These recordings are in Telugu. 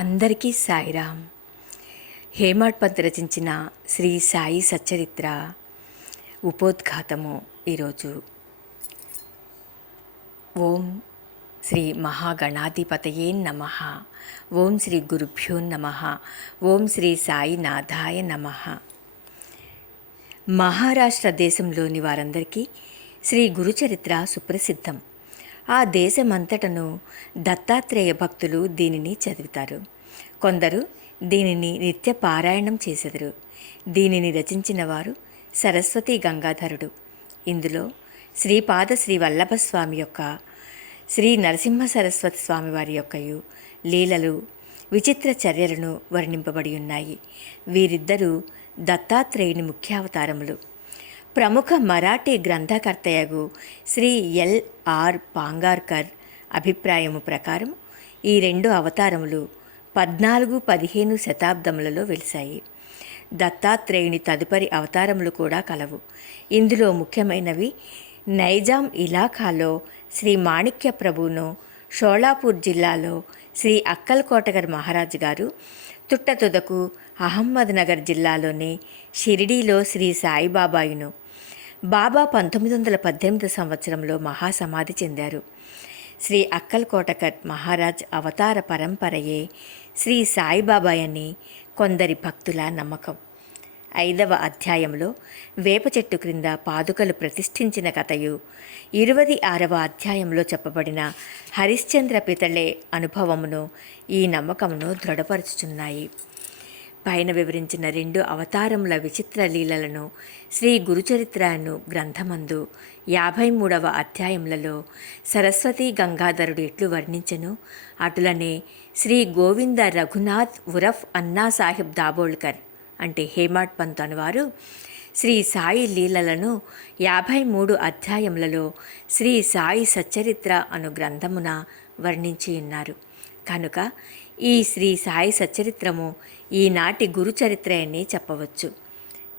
అందరికీ సాయిరామ్. హేమాడ్ పంత్ రచించిన శ్రీ సాయి సచ్చరిత్ర ఉపోద్ఘాతము. ఈరోజు ఓం శ్రీ మహాగణాధిపతయే నమః. ఓం శ్రీ గురుభ్యో నమః. ఓం శ్రీ సాయినాథాయ నమః. మహారాష్ట్ర దేశంలోని వారందరికీ శ్రీ గురుచరిత్ర సుప్రసిద్ధం. ఆ దేశమంతటను దత్తాత్రేయ భక్తులు దీనిని చదువుతారు. కొందరు దీనిని నిత్య పారాయణం చేసెదరు. దీనిని రచించిన వారు సరస్వతి గంగాధరుడు. ఇందులో శ్రీపాద శ్రీ వల్లభస్వామి యొక్క, శ్రీ నరసింహ సరస్వతి స్వామి వారి యొక్కయు లీలలు, విచిత్ర చర్యలను వర్ణింపబడి ఉన్నాయి. వీరిద్దరూ దత్తాత్రేయుని ముఖ్యావతారములు. ప్రముఖ మరాఠీ గ్రంథకర్తయగు శ్రీ ఎల్.ఆర్. పాంగార్కర్ అభిప్రాయము ప్రకారం ఈ రెండు అవతారములు 14-15 శతాబ్దములలో వెలిశాయి. దత్తాత్రేయుని తదుపరి అవతారములు కూడా కలవు. ఇందులో ముఖ్యమైనవి నైజాం ఇలాఖాలో శ్రీ మాణిక్య ప్రభువును, షోలాపూర్ జిల్లాలో శ్రీ అక్కల్ కోటగర్ మహారాజు గారు, తుట్టతుదకు అహమ్మద్ నగర్ జిల్లాలోని షిరిడీలో శ్రీ సాయిబాబాయును. బాబా 1918 సంవత్సరంలో మహాసమాధి చెందారు. శ్రీ అక్కల్ కోటకర్ మహారాజ్ అవతార పరంపరయే శ్రీ సాయిబాబాయని కొందరి భక్తుల నమ్మకం. 5వ అధ్యాయంలో వేప చెట్టు క్రింద పాదుకలు ప్రతిష్ఠించిన కథయు, 26వ అధ్యాయంలో చెప్పబడిన హరిశ్చంద్ర పితళే అనుభవమును ఈ నమ్మకమును దృఢపరుచుచున్నాయి. పైన వివరించిన 2 అవతారముల విచిత్ర లీలలను శ్రీ గురుచరిత్రను గ్రంథమందు 53వ అధ్యాయములలో సరస్వతి గంగాధరుడు ఎట్లు వర్ణించెను, అటులనే శ్రీ గోవింద రఘునాథ్ ఉరఫ్ అన్నా సాహిబ్ దాబోల్కర్ అంటే హేమాడ్ పంత్ అనువారు శ్రీ సాయి లీలలను 53 అధ్యాయములలో శ్రీ సాయి సచ్చరిత్ర అను గ్రంథమున వర్ణించి ఉన్నారు. కనుక ఈ శ్రీ సాయి సచ్చరిత్రము ఈనాటి గురుచరిత్ర అని చెప్పవచ్చు.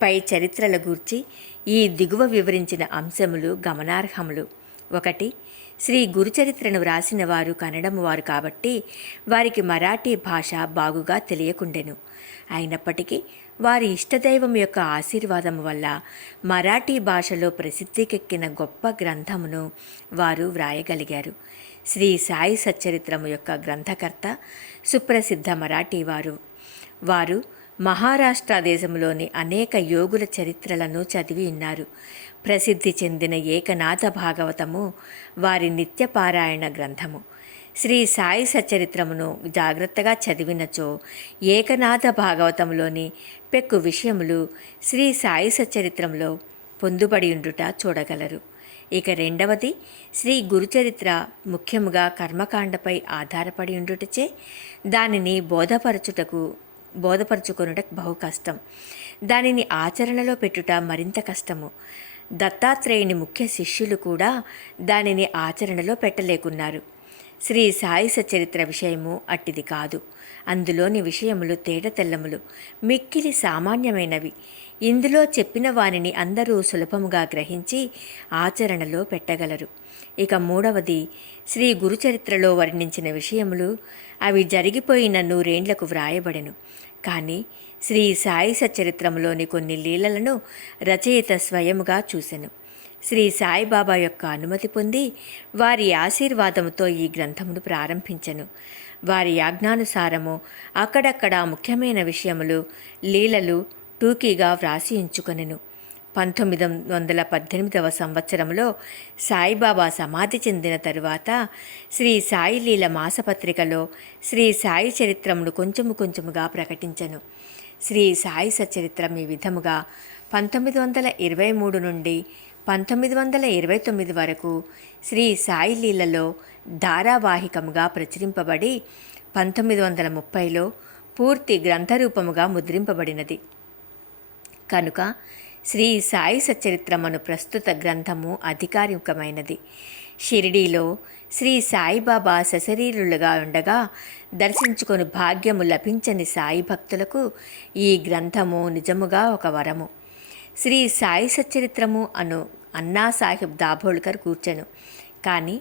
పై చరిత్రల గూర్చి ఈ దిగువ వివరించిన అంశములు గమనార్హములు. 1. శ్రీ గురుచరిత్రను వ్రాసిన వారు కన్నడము వారు కాబట్టి వారికి మరాఠీ భాష బాగుగా తెలియకుండెను. అయినప్పటికీ వారి ఇష్టదైవం యొక్క ఆశీర్వాదము వల్ల మరాఠీ భాషలో ప్రసిద్ధికెక్కిన గొప్ప గ్రంథమును వారు వ్రాయగలిగారు. శ్రీ సాయి సచ్చరిత్రము యొక్క గ్రంథకర్త సుప్రసిద్ధ మరాఠీ వారు మహారాష్ట్ర దేశంలోని అనేక యోగుల చరిత్రలను చదివి ఉన్నారు. ప్రసిద్ధి చెందిన ఏకనాథ భాగవతము వారి నిత్యపారాయణ గ్రంథము. శ్రీ సాయి సచ్చరిత్రమును జాగ్రత్తగా చదివినచో ఏకనాథ భాగవతంలోని పెక్కు విషయములు శ్రీ సాయి సచ్చరిత్రంలో పొందుబడి ఉండుట చూడగలరు. ఇక 2వది, శ్రీ గురుచరిత్ర ముఖ్యముగా కర్మకాండపై ఆధారపడి ఉండుటచే దానిని బోధపరచుకొనుటకు బహు కష్టం. దానిని ఆచరణలో పెట్టుట మరింత కష్టము. దత్తాత్రేయుని ముఖ్య శిష్యులు కూడా దానిని ఆచరణలో పెట్టలేకున్నారు. శ్రీ సాయి సచరిత్ర విషయము అట్టిది కాదు. అందులోని విషయములు తేటతెల్లములు, మిక్కిలి సామాన్యమైనవి. ఇందులో చెప్పిన వానిని అందరూ సులభముగా గ్రహించి ఆచరణలో పెట్టగలరు. ఇక 3వది, శ్రీ గురుచరిత్రలో వర్ణించిన విషయములు అవి జరిగిపోయిన 100 ఏండ్లకు వ్రాయబడెను. కానీ శ్రీ సాయి సచ్చరిత్రములోని కొన్ని లీలలను రచయిత స్వయముగా చూసెను. శ్రీ సాయిబాబా యొక్క అనుమతి పొంది వారి ఆశీర్వాదముతో ఈ గ్రంథమును ప్రారంభించెను. వారి ఆజ్ఞానుసారము అక్కడక్కడ ముఖ్యమైన విషయములు, లీలలు టూకీగా వ్రాసి ఉంచుకొనెను. 1918వ సంవత్సరంలో సాయిబాబా సమాధి చెందిన తరువాత శ్రీ సాయి లీల మాసపత్రికలో శ్రీ సాయి చరిత్రమును కొంచెముగా ప్రకటించెను. శ్రీ సాయి సచరిత్రం ఈ విధముగా 1923 నుండి 1929 వరకు శ్రీ సాయి లీలలో ధారావాహికముగా ప్రచురింపబడి 1930లో పూర్తి గ్రంథరూపముగా ముద్రింపబడినది. కనుక శ్రీ సాయి సచ్చరిత్రమను ప్రస్తుత గ్రంథము అధికారికమైనది. షిరిడీలో శ్రీ సాయిబాబా సశరీరులుగా ఉండగా దర్శించుకొని భాగ్యము లభించని సాయి భక్తులకు ఈ గ్రంథము నిజముగా ఒక వరము. శ్రీ సాయి సచ్చరిత్రము అను అన్నా సాహిబ్ దాబోల్కర్ కూర్చెను. కానీ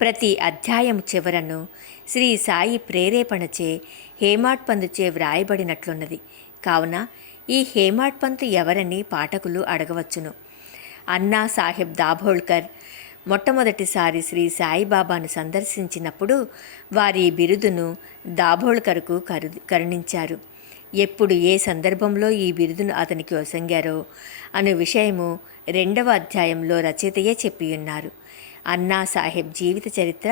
ప్రతి అధ్యాయం చివరను శ్రీ సాయి ప్రేరేపణచే హేమాడ్ పంతుచే వ్రాయబడినట్లున్నది. కావున ఈ హేమాడ్ పంతు ఎవరని పాఠకులు అడగవచ్చును. అన్నా సాహెబ్ దాభోల్కర్ మొట్టమొదటిసారి శ్రీ సాయిబాబాను సందర్శించినప్పుడు వారి బిరుదును దాభోల్కర్కు కరుణించారు. ఎప్పుడు ఏ సందర్భంలో ఈ బిరుదును అతనికి ఒసంగారో అను విషయము 2వ అధ్యాయంలో రచయితయే చెప్పియున్నారు. అన్నా సాహెబ్ జీవిత చరిత్ర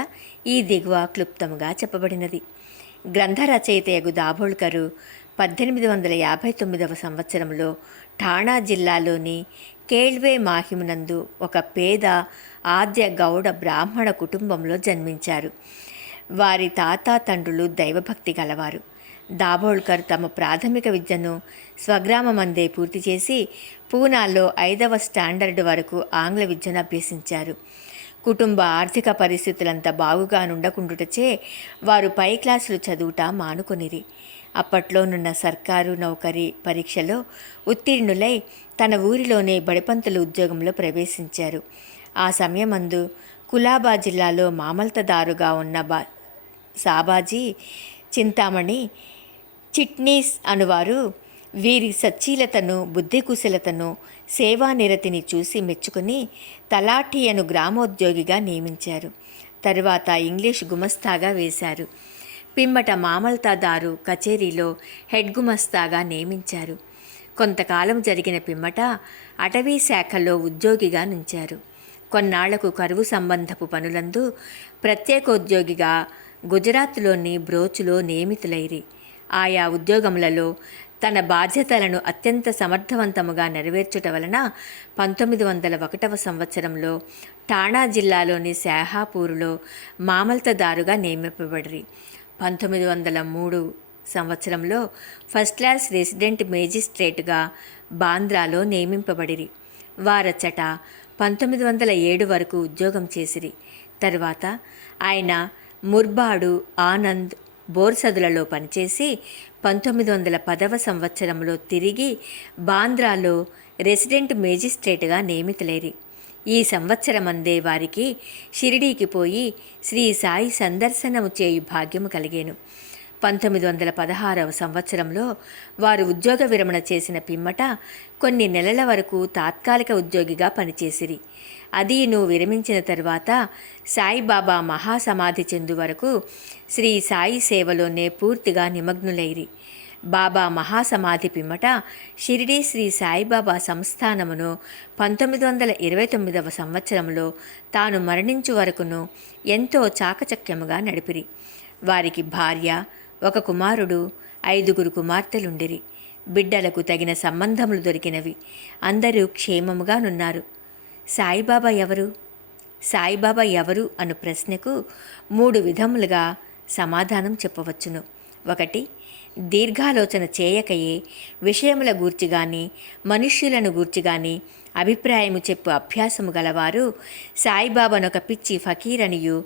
ఈ దిగువ క్లుప్తముగా చెప్పబడినది. గ్రంథ రచయితయగు దాభోల్కరు 1859 సంవత్సరంలో ఠాణా జిల్లాలోని కేళ్వే మాహిమునందు ఒక పేద ఆద్య గౌడ బ్రాహ్మణ కుటుంబంలో జన్మించారు. వారి తండ్రులు దైవభక్తి గలవారు. దాభోల్కర్ తమ ప్రాథమిక విద్యను స్వగ్రామమందే పూర్తి చేసి పూనాలో 5వ స్టాండర్డ్ వరకు ఆంగ్ల విద్యను అభ్యసించారు. కుటుంబ ఆర్థిక పరిస్థితులంతా బాగుగా నుండకుండుటచే వారు పై క్లాసులు చదువుట మానుకొనిరి. అప్పట్లోనున్న సర్కారు నౌకరీ పరీక్షలో ఉత్తీర్ణులై తన ఊరిలోనే బడిపంతుల ఉద్యోగంలో ప్రవేశించారు. ఆ సమయమందు కులాబా జిల్లాలో మామల్తదారుగా ఉన్న సాబాజీ చింతామణి చిట్నీస్ అనువారు వీరి సచ్చీలతను, బుద్ధికుశలతను, సేవానిరతిని చూసి మెచ్చుకుని తలాఠియను గ్రామోద్యోగిగా నియమించారు. తరువాత ఇంగ్లీష్ గుమస్తాగా వేశారు. పిమ్మట మామల్తాదారు కచేరీలో హెడ్ గుమస్తాగా నియమించారు. కొంతకాలం జరిగిన పిమ్మట అటవీ శాఖలో ఉద్యోగిగా నుంచారు. కొన్నాళ్లకు కరువు సంబంధపు పనులందు ప్రత్యేకోద్యోగిగా గుజరాత్లోని బ్రోచులో నియమితులైరి. ఆయా ఉద్యోగములలో తన బాధ్యతలను అత్యంత సమర్థవంతముగా నెరవేర్చుట వలన 1901 సంవత్సరంలో ఠాణా జిల్లాలోని శాహాపూరులో మామల్తదారుగా నియమింపబడిరి. 1903 సంవత్సరంలో ఫస్ట్ క్లాస్ రెసిడెంట్ మేజిస్ట్రేటుగా బాంద్రాలో నియమింపబడిరి. వారచ్చట 1907 వరకు ఉద్యోగం చేసిరి. తరువాత ఆయన ముర్బాడు, ఆనంద్, బోర్సదులలో పనిచేసి 1910 సంవత్సరంలో తిరిగి బాంద్రాలో రెసిడెంట్ మేజిస్ట్రేటుగా నియమితులైరి. ఈ సంవత్సరమందే వారికి షిరిడీకి పోయి శ్రీ సాయి సందర్శనము చేయు భాగ్యము కలిగేను. 1916 సంవత్సరంలో వారు ఉద్యోగ విరమణ చేసిన పిమ్మట కొన్ని నెలల వరకు తాత్కాలిక ఉద్యోగిగా పనిచేసిరి. అదీను విరమించిన తరువాత సాయిబాబా మహాసమాధి చెందు వరకు శ్రీ సాయి సేవలోనే పూర్తిగా నిమగ్నులైరి. బాబా మహాసమాధి పిమ్మట షిరిడీ శ్రీ సాయిబాబా సంస్థానమును 1929 సంవత్సరంలో తాను మరణించు వరకును ఎంతో చాకచక్యముగా నడిపిరి. వారికి భార్య, ఒక కుమారుడు, 5 కుమార్తెలుండిరి. బిడ్డలకు తగిన సంబంధములు దొరికినవి. అందరూ క్షేమముగానున్నారు. సాయిబాబా ఎవరు? సాయిబాబా ఎవరు అను ప్రశ్నకు 3 విధములుగా సమాధానం చెప్పవచ్చును. 1. దీర్ఘాలోచన చేయకయే విషయముల గూర్చి గాని మనుష్యులను గూర్చి గాని అభిప్రాయము చెప్పు అభ్యాసము గలవారు సాయిబాబానొక పిచ్చి ఫకీరనియు,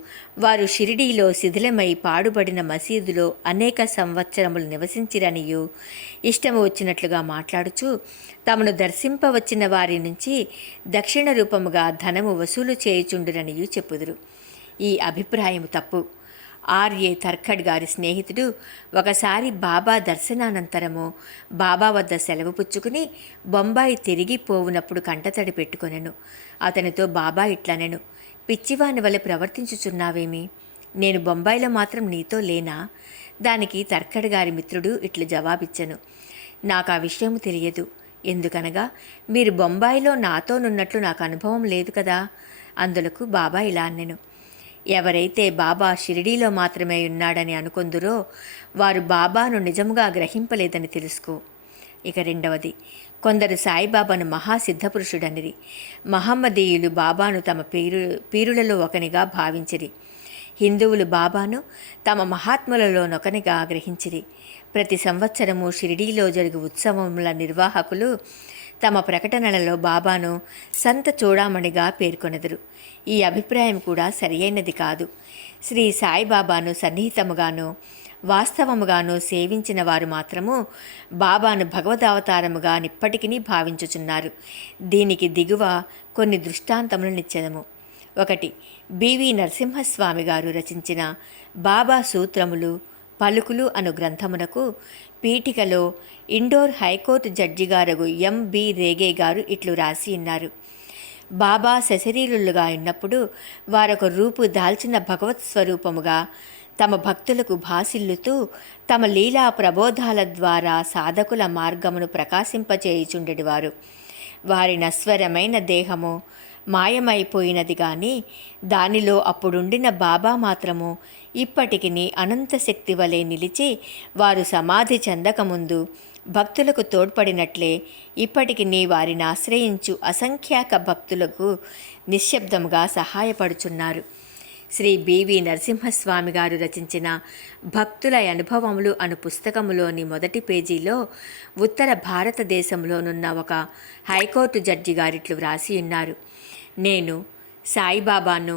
వారు షిరిడీలో శిథిలమై పాడుబడిన మసీదులో అనేక సంవత్సరములు నివసించిరనియు ఇష్టము వచ్చినట్లుగా మాట్లాడుచు తమను దర్శింపవచ్చిన వారి నుంచి దక్షిణ రూపముగా ధనము వసూలు చేయుచుండురనియు చెప్పుదురు. ఈ అభిప్రాయము తప్పు. ఆర్ఏ తర్ఖడ్ గారి స్నేహితుడు ఒకసారి బాబా దర్శనానంతరము బాబా వద్ద సెలవు పుచ్చుకుని బొంబాయి తిరిగి పోవునప్పుడు కంటతడి పెట్టుకొనెను. అతనితో బాబా ఇట్లనెను, పిచ్చివాని వలె ప్రవర్తించుచున్నావేమి? నేను బొంబాయిలో మాత్రం నీతో లేనా? దానికి తర్ఖడ్ గారి మిత్రుడు ఇట్లు జవాబిచ్చెను, నాకు ఆ విషయము తెలియదు. ఎందుకనగా మీరు బొంబాయిలో నాతోనున్నట్లు నాకు అనుభవం లేదు కదా. అందులకు బాబా ఇలా అన్నెను, ఎవరైతే బాబా షిరిడీలో మాత్రమే ఉన్నాడని అనుకొందురో వారు బాబాను నిజముగా గ్రహింపలేదని తెలుసుకో. ఇక 2వది, కొందరు సాయిబాబాను మహాసిద్ధపురుషుడనిరి. మహమ్మదీయులు బాబాను తమ పీరులలో ఒకనిగా భావించిరి. హిందువులు బాబాను తమ మహాత్ములలోనొకనిగా గ్రహించిరి. ప్రతి సంవత్సరము షిరిడీలో జరుగు ఉత్సవముల నిర్వాహకులు తమ ప్రకటనలలో బాబాను సంత చూడామణిగా పేర్కొనెదరు. ఈ అభిప్రాయం కూడా సరియైనది కాదు. శ్రీ సాయిబాబాను సన్నిహితముగాను వాస్తవముగాను సేవించిన వారు మాత్రము బాబాను భగవదావతారముగా నిప్పటికీ భావించుచున్నారు. దీనికి దిగువ కొన్ని దృష్టాంతములు నిచ్చెదము. ఒకటి బివి నరసింహస్వామి గారు రచించిన బాబా సూత్రములు పలుకులు అను గ్రంథమునకు పీఠికలో ఇండోర్ హైకోర్టు జడ్జిగారగు ఎంబి రేగే గారు ఇట్లు రాసి ఉన్నారు. బాబా సశరీరులుగా ఉన్నప్పుడు వారొక రూపు దాల్చిన భగవత్ స్వరూపముగా తమ భక్తులకు భాసిల్లుతూ తమ లీలా ప్రబోధాల ద్వారా సాధకుల మార్గమును ప్రకాశింపచేయుచుండెడివారు. వారి నశ్వరమైన దేహము మాయమైపోయినది గాని దానిలో అప్పుడుండిన బాబా మాత్రము ఇప్పటికిని అనంత శక్తి వలె నిలిచి వారు సమాధి చెందకముందు భక్తులకు తోడ్పడినట్లే ఇప్పటికిని వారిని ఆశ్రయించు అసంఖ్యాక భక్తులకు నిశ్శబ్దముగా సహాయపడుచున్నారు. శ్రీ బివి నరసింహస్వామి గారు రచించిన భక్తుల అనుభవములు అను పుస్తకములోని మొదటి పేజీలో ఉత్తర భారతదేశంలోనున్న ఒక హైకోర్టు జడ్జి గారిట్లు వ్రాసి ఉన్నారు. నేను సాయిబాబాను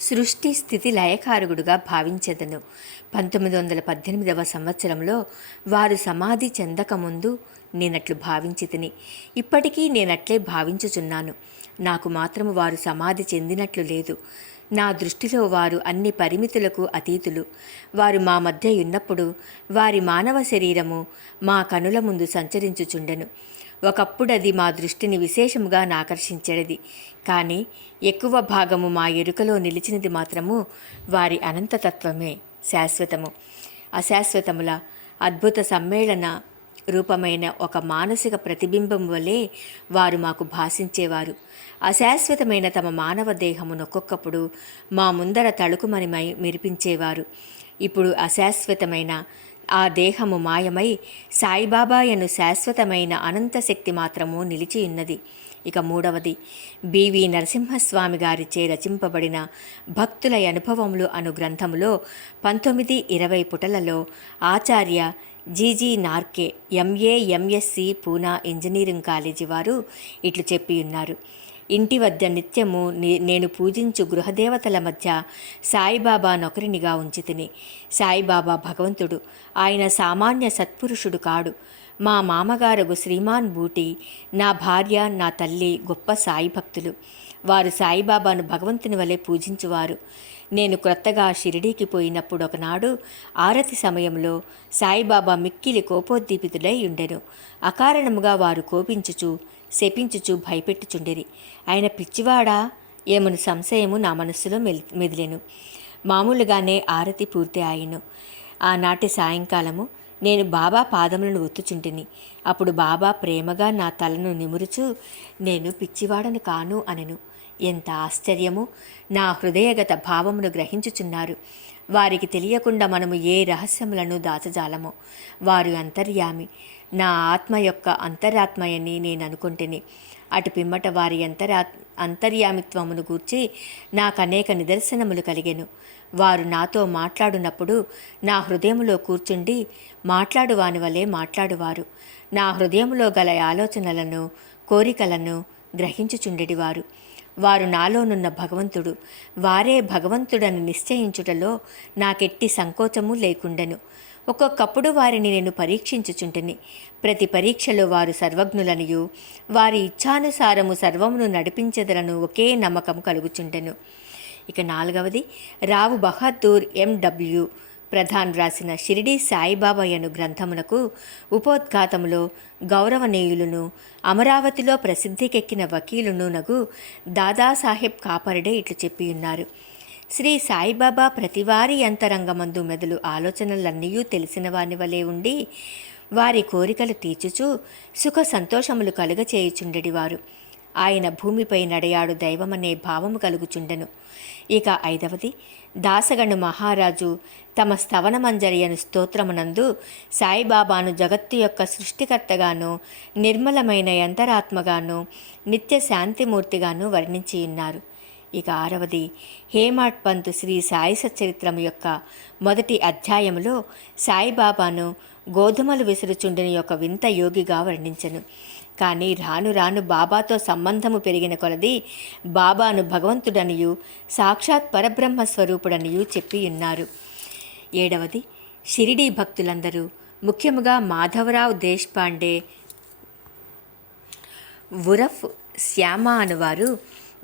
సృష్టి స్థితి లయకారకుడుగా భావించెదను. 1918వ సంవత్సరంలో వారు సమాధి చెందకముందు నేనట్లు భావించి తిని ఇప్పటికీ నేనట్లే భావించుచున్నాను. నాకు మాత్రము వారు సమాధి చెందినట్లు లేదు. నా దృష్టిలో వారు అన్ని పరిమితులకు అతీతులు. వారు మా మధ్య ఉన్నప్పుడు వారి మానవ శరీరము మా కనుల ముందు సంచరించుచుండెను. ఒకప్పుడది మా దృష్టిని విశేషముగా ఆకర్షించేది. కానీ ఎక్కువ భాగము మా ఎరుకలో నిలిచినది మాత్రము వారి అనంతతత్వమే, శాశ్వతము. అశాశ్వతముల అద్భుత సమ్మేళన రూపమైన ఒక మానసిక ప్రతిబింబం వలె వారు మాకు భాషించేవారు. అశాశ్వతమైన తమ మానవ దేహమునొక్కొక్కప్పుడు మా ముందర తళుకుమని మెరిపించేవారు. ఇప్పుడు అశాశ్వతమైన ఆ దేహము మాయమై సాయిబాబాయను శాశ్వతమైన అనంత శక్తి మాత్రము నిలిచియున్నది. ఇక మూడవది బివి నరసింహస్వామి గారిచే రచింపబడిన భక్తుల అనుభవములు అను గ్రంథములో 19-20 పుటలలో ఆచార్య GG Narke MA MSc Poona engineering college వారు ఇట్లు చెప్పి ఉన్నారు. ఇంటి వద్ద నిత్యము నేను పూజించు గృహదేవతల మధ్య సాయిబాబా నొకరినిగా ఉంచితిని. సాయిబాబా భగవంతుడు. ఆయన సామాన్య సత్పురుషుడు కాడు. మా మామగారు శ్రీమాన్ బూటి, నా భార్య, నా తల్లి గొప్ప సాయి భక్తులు. వారు సాయిబాబాను భగవంతుని వలె పూజించువారు. నేను క్రొత్తగా షిరిడీకి పోయినప్పుడు ఒకనాడు ఆరతి సమయంలో సాయిబాబా మిక్కిలి కోపోద్దీపితుడై ఉండెను. అకారణముగా వారు కోపించుచు శపించుచు భయపెట్టుచుండిరి. ఆయన పిచ్చివాడా ఏమను సంశయము నా మనస్సులో మెదిలెను. మామూలుగానే ఆరతి పూర్తి ఆయను. ఆనాటి సాయంకాలము నేను బాబా పాదములను ఒత్తుచుంటిని. అప్పుడు బాబా ప్రేమగా నా తలను నిమురుచు నేను పిచ్చివాడను కాను అనెను. ఎంత ఆశ్చర్యము! నా హృదయగత భావమును గ్రహించుచున్నారు. వారికి తెలియకుండా మనము ఏ రహస్యములను దాచజాలమో. వారు అంతర్యామి, నా ఆత్మ యొక్క అంతరాత్మయని నేను అనుకుంటుని. అటు పిమ్మట వారి అంతర్యామిత్వమును గూర్చి నాకు అనేక నిదర్శనములు కలిగెను. వారు నాతో మాట్లాడునప్పుడు నా హృదయములో కూర్చుండి మాట్లాడువాని వలె మాట్లాడువారు. నా హృదయములో గల ఆలోచనలను కోరికలను గ్రహించుచుండెడివారు. వారు నాలోనున్న భగవంతుడు, వారే భగవంతుడని నిశ్చయించుటలో నాకెట్టి సంకోచము లేకుండెను. ఒక్కొక్కప్పుడు వారిని నేను పరీక్షించుచుంటిని. ప్రతి పరీక్షలో వారు సర్వజ్ఞులనియు వారి ఇచ్ఛానుసారము సర్వమును నడిపించెదరను ఒకే నమ్మకం కలుగుచుండెను. ఇక నాలుగవది రావు బహదూర్ ఎండబ్ల్యూ ప్రధాన్ రాసిన షిరిడీ సాయిబాబాయను గ్రంథమునకు ఉపోద్ఘాతములో గౌరవనీయులను అమరావతిలో ప్రసిద్ధికెక్కిన వకీలును నగు దాదాసాహెబ్ కాపర్డే ఇట్లు చెప్పియున్నారు. శ్రీ సాయిబాబా ప్రతివారి అంతరంగమందు మెదలు ఆలోచనలన్నీ తెలిసిన వాని వలె ఉండి వారి కోరికలు తీర్చుచూ సుఖ సంతోషములు కలుగచేయుచుండెడివారు. ఆయన భూమిపై నడయాడు దైవమనే భావము కలుగుచుండెను. ఇక ఐదవది దాసగణు మహారాజు తమ స్తవనమంజరియను స్తోత్రమునందు సాయిబాబాను జగత్తు యొక్క సృష్టికర్తగాను నిర్మలమైన యంతరాత్మగాను నిత్య శాంతిమూర్తిగాను వర్ణించియున్నారు. ఇక ఆరవది హేమాడ్ పంతు శ్రీ సాయి సచ్చరిత్రము యొక్క మొదటి అధ్యాయములో సాయిబాబాను గోధుమలు విసురుచుండిని యొక్క వింత యోగిగా వర్ణించెను. కానీ రాను రాను బాబాతో సంబంధము పెరిగిన కొలది బాబాను భగవంతుడనియు సాక్షాత్ పరబ్రహ్మ స్వరూపుడనియు చెప్పియున్నారు. ఏడవది షిరిడీ భక్తులందరూ ముఖ్యముగా మాధవరావు దేశ్పాండే ఉరఫ్ శ్యామ అనువారు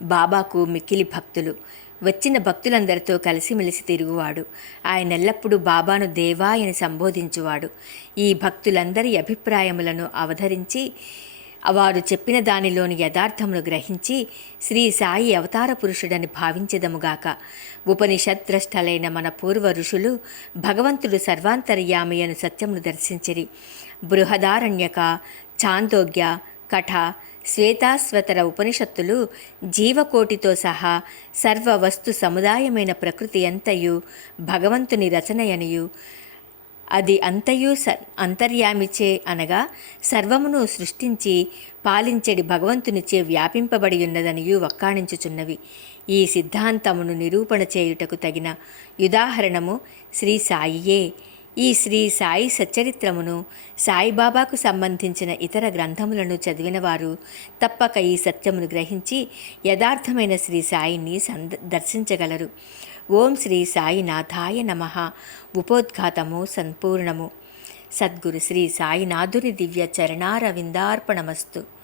బాబాకు మిక్కిలి భక్తులు. వచ్చిన భక్తులందరితో కలిసిమెలిసి తిరుగువాడు. ఆయనెల్లప్పుడూ బాబాను దేవా అని సంబోధించువాడు. ఈ భక్తులందరి అభిప్రాయములను అవధరించి వారు చెప్పిన దానిలోని యథార్థమును గ్రహించి శ్రీ సాయి అవతార పురుషుడని భావించెదముగాక. ఉపనిషద్ద్రష్టలైన మన పూర్వ ఋషులు భగవంతుడు సర్వాంతర్యామి అను సత్యమును దర్శించిరి. బృహదారణ్యక, చాందోగ్య, కఠ, శ్వేతాశ్వతర ఉపనిషత్తులు జీవకోటితో సహా సర్వ వస్తు సముదాయమైన ప్రకృతి అంతయు భగవంతుని రచనయనియు అది అంతయు అంతర్యామిచే అనగా సర్వమును సృష్టించి పాలించెడి భగవంతునిచే వ్యాపింపబడి ఉన్నదనియు వక్కాణించుచున్నవి. ఈ సిద్ధాంతమును నిరూపణ చేయుటకు తగిన ఉదాహరణము శ్రీ సాయియే. ఈ శ్రీ సాయి సచ్చరిత్రమును, సాయిబాబాకు సంబంధించిన ఇతర గ్రంథములను చదివినవారు తప్పక ఈ సత్యమును గ్రహించి యథార్థమైన శ్రీ సాయిని దర్శించగలరు. ఓం శ్రీ సాయినాథాయ నమః. ఉపోద్ఘాతము సంపూర్ణము. సద్గురు శ్రీ సాయినాథుని దివ్య చరణారవిందార్పణమస్తు.